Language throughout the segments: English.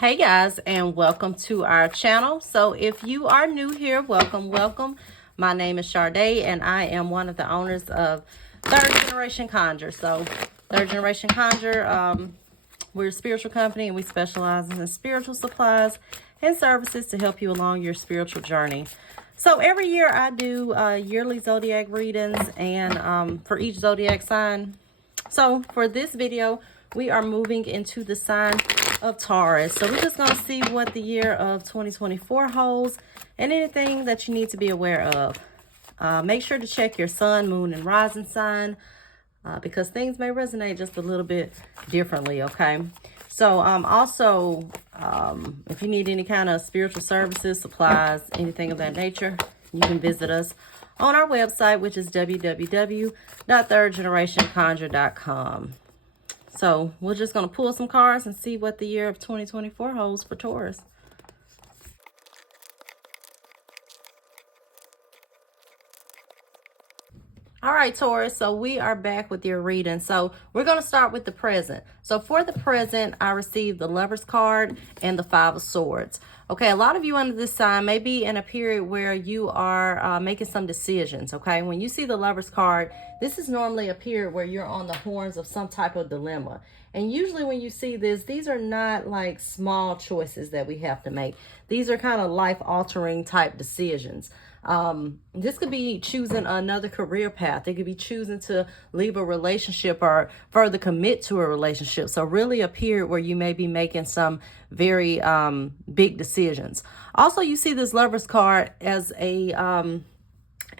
Hey guys, and welcome to our channel. So if you are new here, welcome. My name is Sade, and I am one of the owners of Third Generation Conjure. So Third Generation Conjure, we're a spiritual company, and we specialize in spiritual supplies and services to help you along your spiritual journey. So every year I do yearly zodiac readings, and for each zodiac sign. So for this video, we are moving into the sign of Taurus. So we're just going to see what the year of 2024 holds and anything that you need to be aware of. Make sure to check your sun, moon, and rising sign because things may resonate just a little bit differently, okay? So also, if you need any kind of spiritual services, supplies, anything of that nature, you can visit us on our website, which is www.thirdgenerationconjure.com. So we're just going to pull some cards and see what the year of 2024 holds for Taurus. All right, Taurus, so we are back with your reading. So we're going to start with the present. So for the present, I received the Lover's card and the Five of Swords. Okay, a lot of you under this sign may be in a period where you are making some decisions, okay? When you see the Lover's card, this is normally a period where you're on the horns of some type of dilemma. And usually when you see this, these are not like small choices that we have to make. These are kind of life-altering type decisions. This could be choosing another career path. It could be choosing to leave a relationship or further commit to a relationship. So really a period where you may be making some very big decisions. Also, you see this Lover's card as a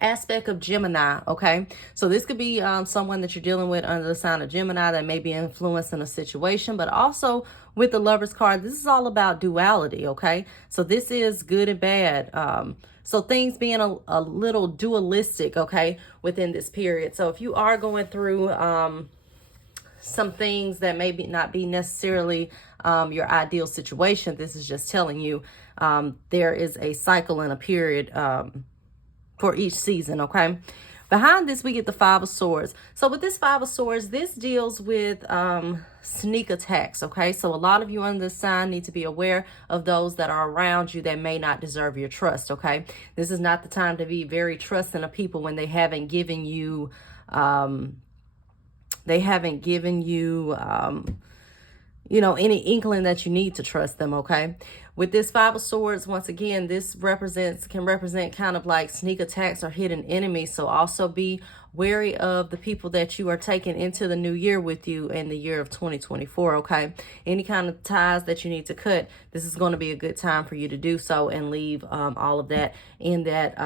aspect of Gemini, okay? So this could be someone that you're dealing with under the sign of Gemini that may be influencing a situation, but also with the Lover's card, this is all about duality, okay? So this is good and bad. So things being a little dualistic, okay, within this period. So if you are going through some things that may not be necessarily your ideal situation, this is just telling you there is a cycle and a period for each season, okay? Behind this, we get the Five of Swords. So with this Five of Swords, this deals with sneak attacks, okay? So a lot of you under this sign need to be aware of those that are around you that may not deserve your trust, okay? This is not the time to be very trusting of people when they haven't given you, you know, any inkling that you need to trust them, okay? With this Five of Swords, once again, this can represent kind of like sneak attacks or hidden enemies. So also be wary of the people that you are taking into the new year with you in the year of 2024, okay? Any kind of ties that you need to cut, this is going to be a good time for you to do so and leave all of that in that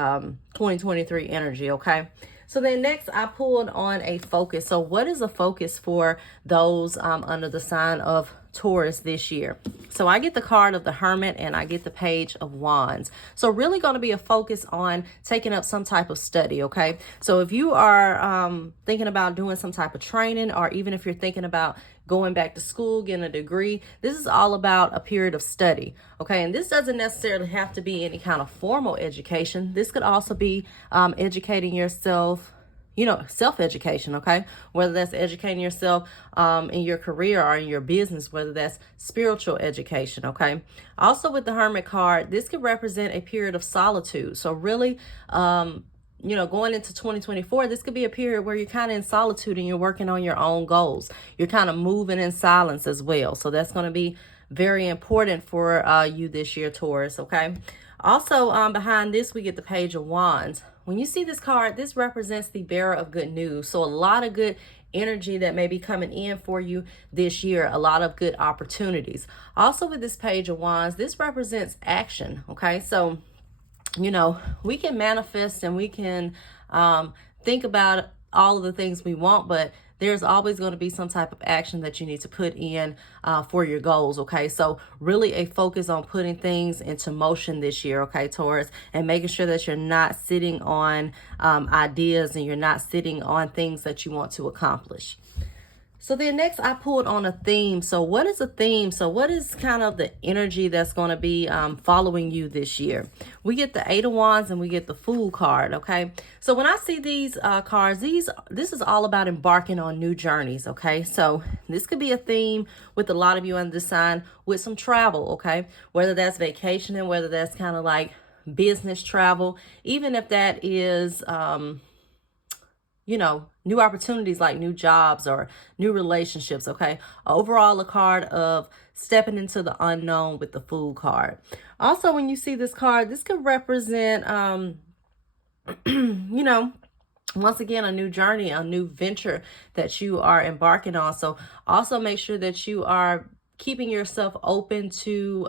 2023 energy, okay? So then next I pulled on a focus. So what is a focus for those under the sign of Taurus this year? So I get the card of the Hermit and I get the Page of Wands. So really going to be a focus on taking up some type of study, okay? So if you are thinking about doing some type of training, or even if you're thinking about going back to school, getting a degree, this is all about a period of study, okay? And this doesn't necessarily have to be any kind of formal education. This could also be educating yourself, you know, self-education, okay? Whether that's educating yourself in your career or in your business, whether that's spiritual education, okay? Also with the Hermit card, this could represent a period of solitude. So really, you know, going into 2024, this could be a period where you're kind of in solitude and you're working on your own goals. You're kind of moving in silence as well. So that's going to be very important for you this year, Taurus, okay? Also, behind this, we get the Page of Wands. When you see this card, this represents the bearer of good news. So a lot of good energy that may be coming in for you this year, a lot of good opportunities. Also with this Page of Wands, this represents action, okay? So, you know, we can manifest and we can think about all of the things we want, but there's always going to be some type of action that you need to put in for your goals, okay? So really a focus on putting things into motion this year, okay, Taurus, and making sure that you're not sitting on ideas and you're not sitting on things that you want to accomplish. So then next I pulled on a theme. So what is a theme? So what is kind of the energy that's going to be following you this year? We get the Eight of Wands and we get the Fool card, okay? So when I see these cards, this is all about embarking on new journeys, okay? So this could be a theme with a lot of you under the sign with some travel, okay? Whether that's vacationing, whether that's kind of like business travel, even if that is new opportunities like new jobs or new relationships, okay? Overall, a card of stepping into the unknown with the Fool card. Also, when you see this card, this could represent, once again, a new journey, a new venture that you are embarking on. So also make sure that you are keeping yourself open to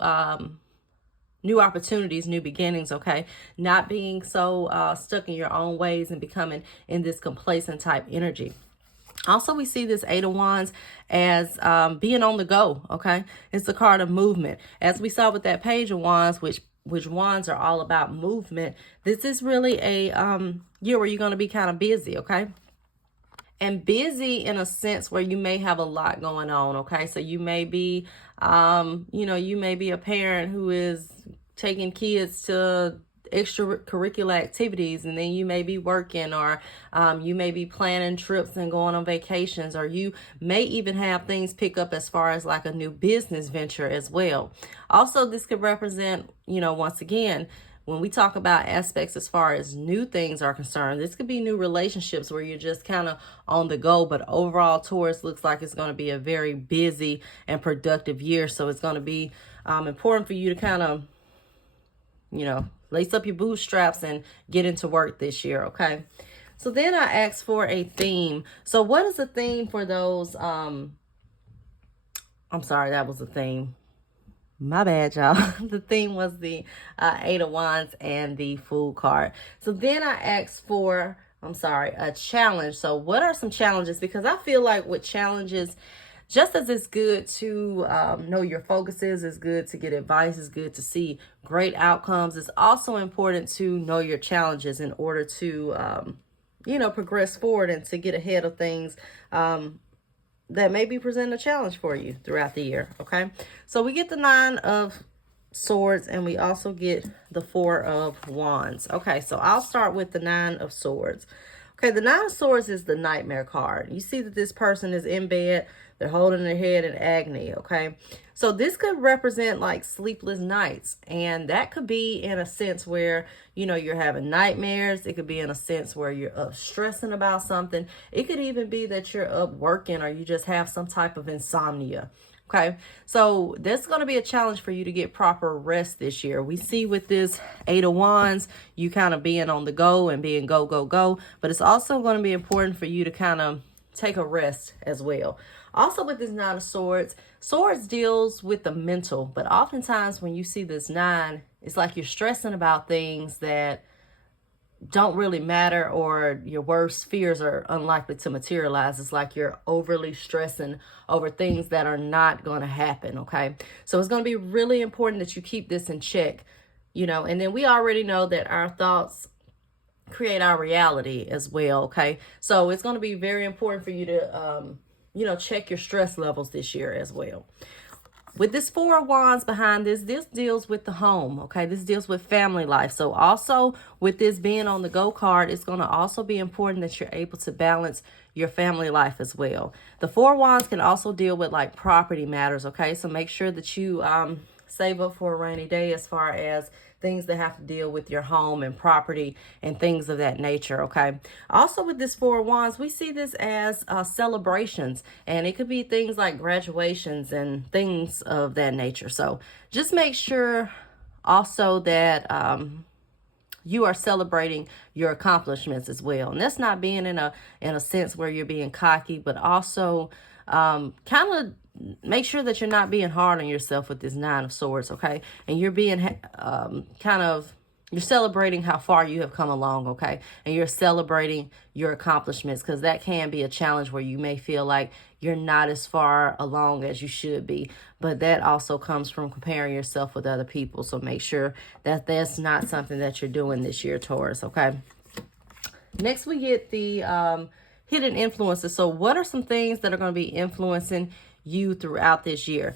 new opportunities, new beginnings, okay? Not being so stuck in your own ways and becoming in this complacent type energy. Also, we see this Eight of Wands as being on the go, okay? It's the card of movement. As we saw with that Page of Wands, which wands are all about movement, this is really a year where you're going to be kind of busy, okay? And busy in a sense where you may have a lot going on, okay? So you may be, you may be a parent who is taking kids to extracurricular activities, and then you may be working, or you may be planning trips and going on vacations, or you may even have things pick up as far as like a new business venture as well. Also, this could represent, once again, when we talk about aspects as far as new things are concerned, this could be new relationships where you're just kind of on the go. But overall, Taurus looks like it's going to be a very busy and productive year. So it's going to be important for you to kind of, lace up your bootstraps and get into work this year, okay? So then I asked for a theme. So what is the theme for those? I'm sorry, that was the theme. My bad, y'all. The theme was the Eight of Wands and the Fool card. So then I asked for, a challenge. So what are some challenges? Because I feel like with challenges, just as it's good to know your focuses, it's good to get advice, it's good to see great outcomes, it's also important to know your challenges in order to, progress forward and to get ahead of things that may be presenting a challenge for you throughout the year, okay? So we get the Nine of Swords and we also get the Four of Wands. Okay, so I'll start with the Nine of Swords. Okay, the Nine of Swords is the Nightmare card. You see that this person is in bed, they're holding their head in agony, okay? So this could represent like sleepless nights, and that could be in a sense where, you're having nightmares. It could be in a sense where you're up stressing about something. It could even be that you're up working or you just have some type of insomnia. Okay, so that's going to be a challenge for you to get proper rest this year. We see with this Eight of Wands, you kind of being on the go and being go, go, go. But it's also going to be important for you to kind of take a rest as well. Also with this Nine of Swords, Swords deals with the mental. But oftentimes when you see this nine, it's like you're stressing about things that don't really matter, or your worst fears are unlikely to materialize. It's like you're overly stressing over things that are not going to happen, okay? So it's going to be really important that you keep this in check, and then we already know that our thoughts create our reality as well, okay? So it's going to be very important for you to, check your stress levels this year as well. With this Four of Wands behind this deals with the home, okay? This deals with family life. So also with this being on the go card, it's going to also be important that you're able to balance your family life as well. The Four of Wands can also deal with like property matters, okay? So make sure that you save up for a rainy day as far as things that have to deal with your home and property and things of that nature, okay? Also with this Four of Wands, we see this as celebrations, and it could be things like graduations and things of that nature. So just make sure also that you are celebrating your accomplishments as well. And that's not being in a sense where you're being cocky, but also kind of make sure that you're not being hard on yourself with this Nine of Swords, okay? And you're being you're celebrating how far you have come along, okay? And you're celebrating your accomplishments, because that can be a challenge where you may feel like you're not as far along as you should be. But that also comes from comparing yourself with other people. So make sure that that's not something that you're doing this year, Taurus, okay? Next, we get the hidden influences. So what are some things that are going to be influencing you throughout this year?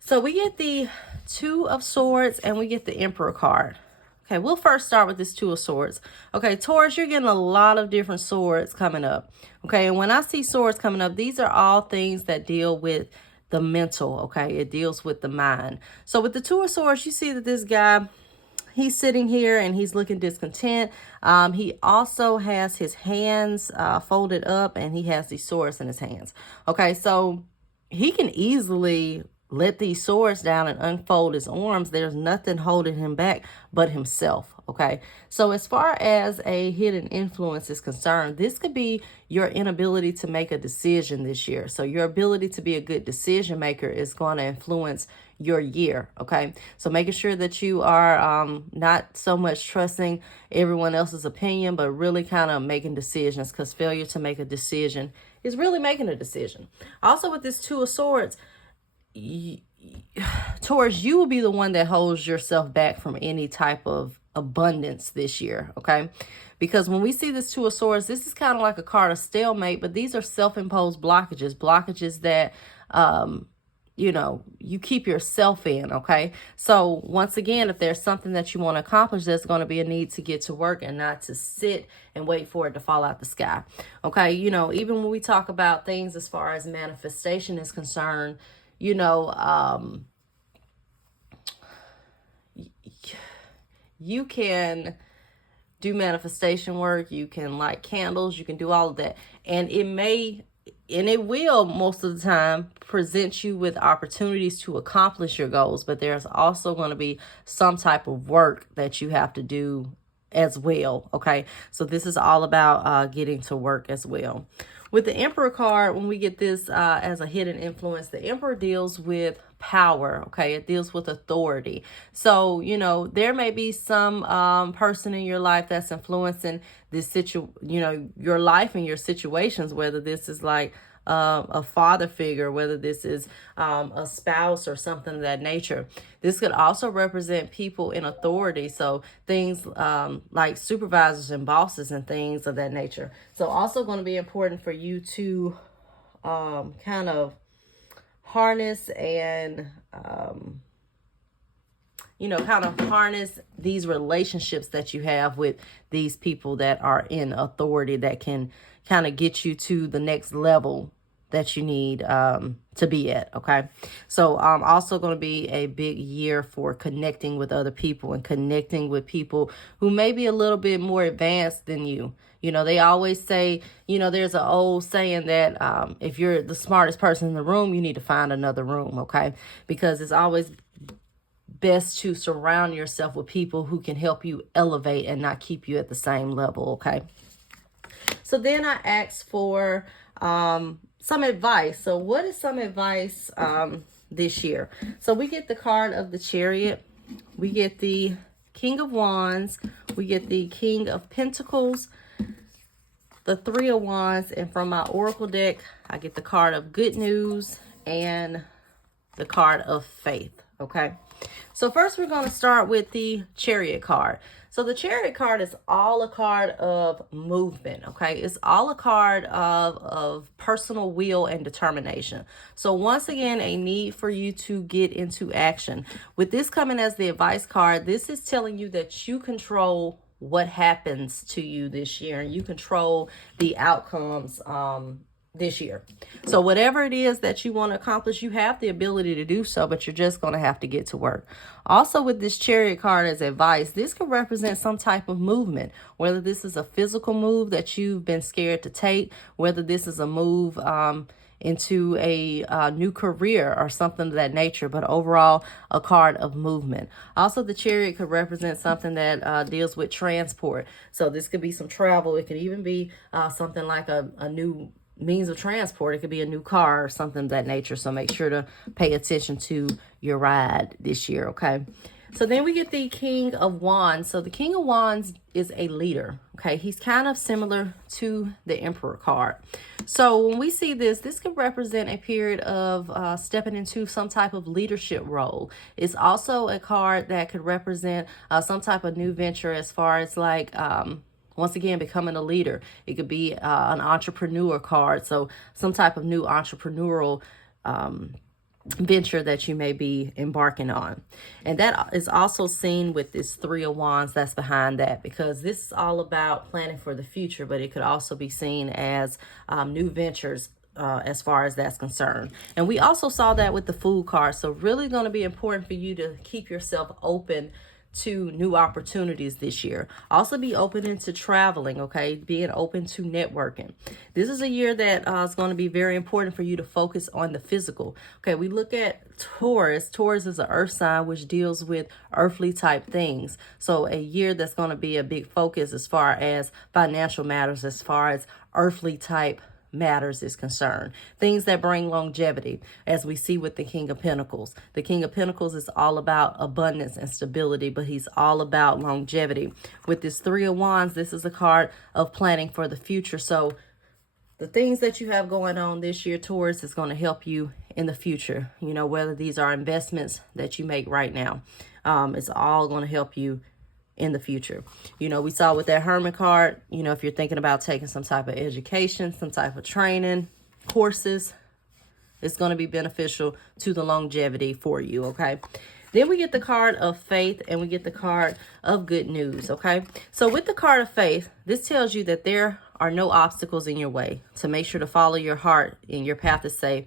So we get the Two of Swords and we get the Emperor card. Okay, we'll first start with this Two of Swords. Okay, Taurus, you're getting a lot of different swords coming up. Okay, and when I see swords coming up, these are all things that deal with the mental. Okay, it deals with the mind. So with the Two of Swords, you see that this guy, he's sitting here and he's looking discontent. He also has his hands folded up and he has these swords in his hands. Okay, so he can easily let these swords down and unfold his arms. There's nothing holding him back but himself. Okay, so as far as a hidden influence is concerned, this could be your inability to make a decision this year. So your ability to be a good decision maker is going to influence your year. Okay, so making sure that you are not so much trusting everyone else's opinion, but really kind of making decisions, because failure to make a decision is really making a decision. Also with this Two of Swords, Taurus, you will be the one that holds yourself back from any type of abundance this year. Okay, because when we see this Two of Swords, this is kind of like a card of stalemate, but these are self-imposed blockages that you know, you keep yourself in. Okay, so once again, if there's something that you want to accomplish, there's going to be a need to get to work and not to sit and wait for it to fall out the sky. Okay, you know, even when we talk about things as far as manifestation is concerned, you know, you can do manifestation work, you can light candles, you can do all of that, and it will most of the time present you with opportunities to accomplish your goals, but there's also going to be some type of work that you have to do as well. Okay, so this is all about getting to work as well. With the Emperor card, when we get this as a hidden influence, the Emperor deals with power. Okay, it deals with authority. So, you know, there may be some person in your life that's influencing this your life and your situations, whether this is like a father figure, whether this is a spouse or something of that nature. This could also represent people in authority, so things like supervisors and bosses and things of that nature. So also going to be important for you to kind of harness and harness these relationships that you have with these people that are in authority, that can kind of get you to the next level that you need to be at. Okay, so also going to be a big year for connecting with other people and connecting with people who may be a little bit more advanced than you. You know, they always say, you know, there's an old saying that if you're the smartest person in the room, you need to find another room. Okay, because it's always best to surround yourself with people who can help you elevate and not keep you at the same level. Okay, so then I asked for some advice. So what is some advice this year? So we get the card of the Chariot, we get the King of Wands, we get the King of Pentacles, the Three of Wands, and from my Oracle deck, I get the card of Good News and the card of Faith. Okay, so first we're going to start with the Chariot card. So the Chariot card is all a card of movement. Okay, it's all a card of personal will and determination. So once again, a need for you to get into action. With this coming as the advice card, this is telling you that you control what happens to you this year, and you control the outcomes this year. So whatever it is that you want to accomplish, you have the ability to do so, but you're just going to have to get to work. Also with this Chariot card as advice, this could represent some type of movement, whether this is a physical move that you've been scared to take, whether this is a move into a new career or something of that nature, but overall a card of movement. Also, the Chariot could represent something that deals with transport. So this could be some travel. It could even be something like a new means of transport. It could be a new car or something of that nature. So make sure to pay attention to your ride this year. Okay, so then we get the King of Wands. So the King of Wands is a leader. Okay, he's kind of similar to the Emperor card. So when we see this could represent a period of stepping into some type of leadership role. It's also a card that could represent some type of new venture, as far as like once again, becoming a leader. It could be an entrepreneur card. So some type of new entrepreneurial venture that you may be embarking on. And that is also seen with this Three of Wands that's behind that, because this is all about planning for the future, but it could also be seen as new ventures as far as that's concerned. And we also saw that with the Fool card. So really going to be important for you to keep yourself open to new opportunities this year. Also be open into traveling, okay? Being open to networking. This is a year that is going to be very important for you to focus on the physical. Okay, we look at Taurus. Taurus is an earth sign which deals with earthly type things. So a year that's going to be a big focus as far as financial matters, as far as earthly type matters is concerned. Things that bring longevity, as we see with the King of Pentacles. The King of Pentacles is all about abundance and stability, but he's all about longevity. With this Three of Wands, this is a card of planning for the future. So the things that you have going on this year, Taurus, is going to help you in the future. You know, whether these are investments that you make right now, it's all going to help you in the future. You know, we saw with that Hermit card, you know, if you're thinking about taking some type of education, some type of training, courses, it's going to be beneficial to the longevity for you, okay? Then we get the card of faith and we get the card of good news, okay? So with the card of faith, this tells you that there are no obstacles in your way. To make sure to follow your heart and your path is safe.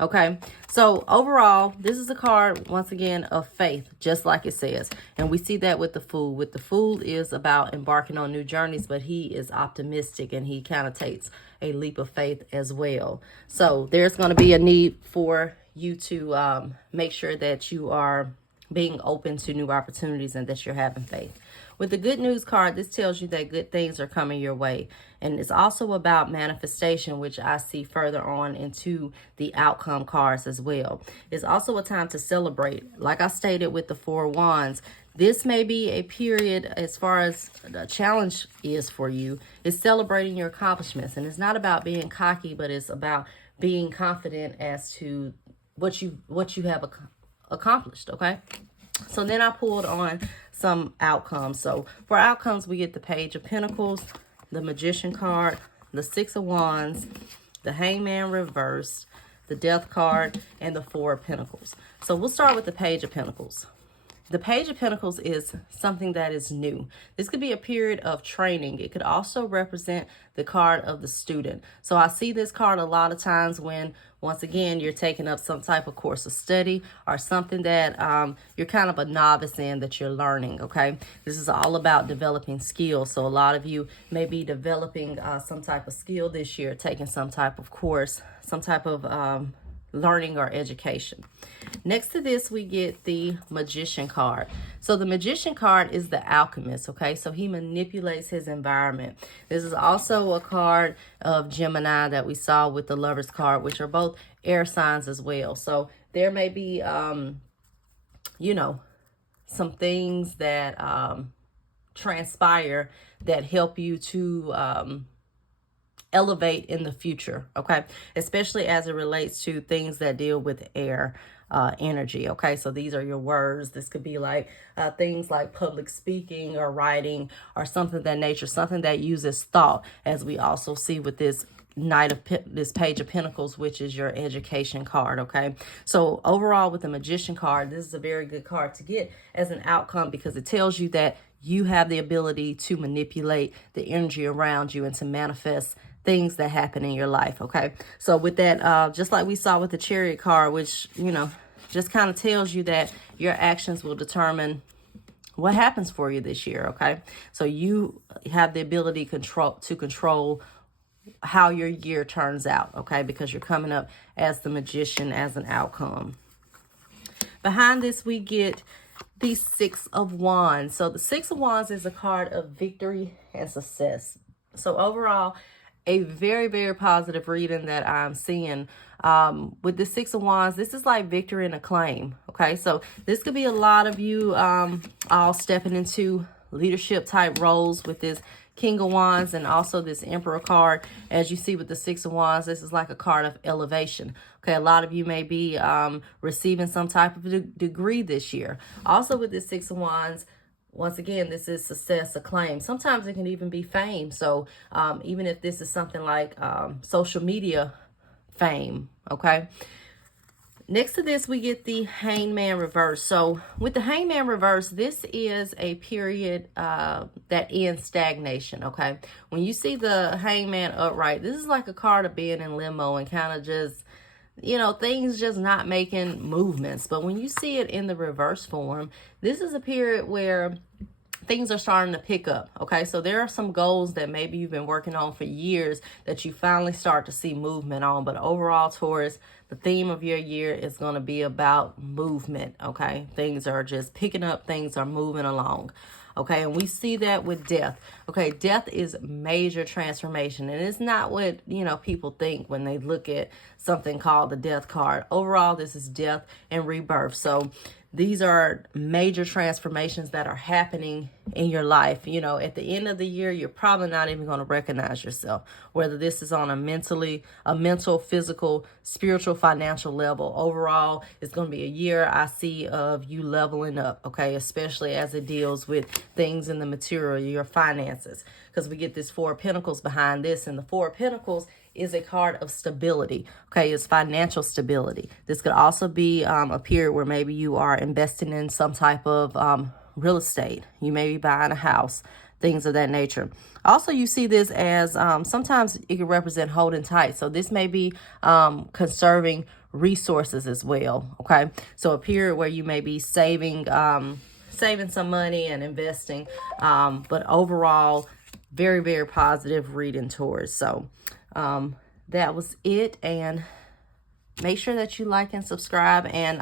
Okay, so overall, this is a card, once again, of faith, just like it says. And we see that with the Fool. With the Fool is about embarking on new journeys, but he is optimistic and he kind of takes a leap of faith as well. So there's going to be a need for you to make sure that you are being open to new opportunities and that you're having faith. With the good news card, this tells you that good things are coming your way. And it's also about manifestation, which I see further on into the outcome cards as well. It's also a time to celebrate. Like I stated with the Four of Wands, this may be a period, as far as the challenge is for you, is celebrating your accomplishments. And it's not about being cocky, but it's about being confident as to what you have accomplished, okay? So then I pulled on some outcomes. So for outcomes, we get the Page of Pentacles, the Magician card, the Six of Wands, the Hangman reversed, the Death card, and the Four of Pentacles. So we'll start with the Page of Pentacles. The Page of Pentacles is something that is new. This could be a period of training. It could also represent the card of the student. So I see this card a lot of times when, once again, you're taking up some type of course of study or something that you're kind of a novice in, that you're learning, okay? This is all about developing skills. So a lot of you may be developing some type of skill this year, taking some type of course, some type of learning or education. Next to this, we get the Magician card. So the Magician card is the alchemist, okay? So he manipulates his environment. This is also a card of Gemini that we saw with the Lovers card, which are both air signs as well. So there may be, you know, some things that transpire that help you to elevate in the future, okay? Especially as it relates to things that deal with air energy, okay? So these are your words. This could be like things like public speaking or writing or something of that nature, something that uses thought, as we also see with this this Page of Pentacles, which is your education card, okay? So overall, with the Magician card, this is a very good card to get as an outcome, because it tells you that you have the ability to manipulate the energy around you and to manifest things that happen in your life, okay? So with that, just like we saw with the Chariot card, which, you know, just kind of tells you that your actions will determine what happens for you this year, okay? So you have the ability to control how your year turns out, okay? Because you're coming up as the Magician as an outcome. Behind this, we get the Six of Wands. So the Six of Wands is a card of victory and success. So overall, a very, very positive reading that I'm seeing with the Six of Wands. This is like victory and acclaim, okay? So this could be a lot of you all stepping into leadership type roles with this King of Wands and also this Emperor card. As you see with the Six of Wands, this is like a card of elevation. Okay, a lot of you may be receiving some type of degree this year. Also with this Six of Wands, Once again, this is success, acclaim. Sometimes it can even be fame. So even if this is something like social media fame, okay? Next to this, we get the Hangman reverse. So with the Hangman reverse, this is a period that ends stagnation, okay? When you see the Hangman upright, this is like a card of being in limbo and kind of just, you know, things just not making movements. But when you see it in the reverse form, this is a period where things are starting to pick up, okay? So there are some goals that maybe you've been working on for years that you finally start to see movement on. But overall, Taurus, the theme of your year is going to be about movement, okay? Things are just picking up, things are moving along. Okay, and we see that with death. Okay, death is major transformation, and it's not what, you know, people think when they look at something called the death card. Overall, this is death and rebirth. So these are major transformations that are happening in your life. You know, at the end of the year, you're probably not even going to recognize yourself, whether this is on a mental, physical, spiritual, financial level. Overall, it's going to be a year I see of you leveling up, okay, especially as it deals with things in the material, your finances, because we get this Four of Pentacles behind this, and the Four of Pentacles is a card of stability, okay? It's financial stability. This could also be a period where maybe you are investing in some type of real estate. You may be buying a house, things of that nature. Also, you see this as sometimes it can represent holding tight. So this may be conserving resources as well, okay? So a period where you may be saving some money and investing, but overall, very, very positive reading towards. So that was it, and make sure that you like and subscribe, and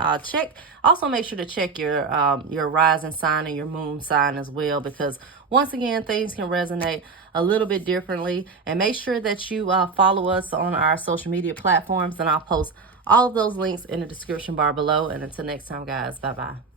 also make sure to check your rising sign and your moon sign as well, because once again, things can resonate a little bit differently. And make sure that you follow us on our social media platforms, and I'll post all of those links in the description bar below. And until next time, guys, bye bye.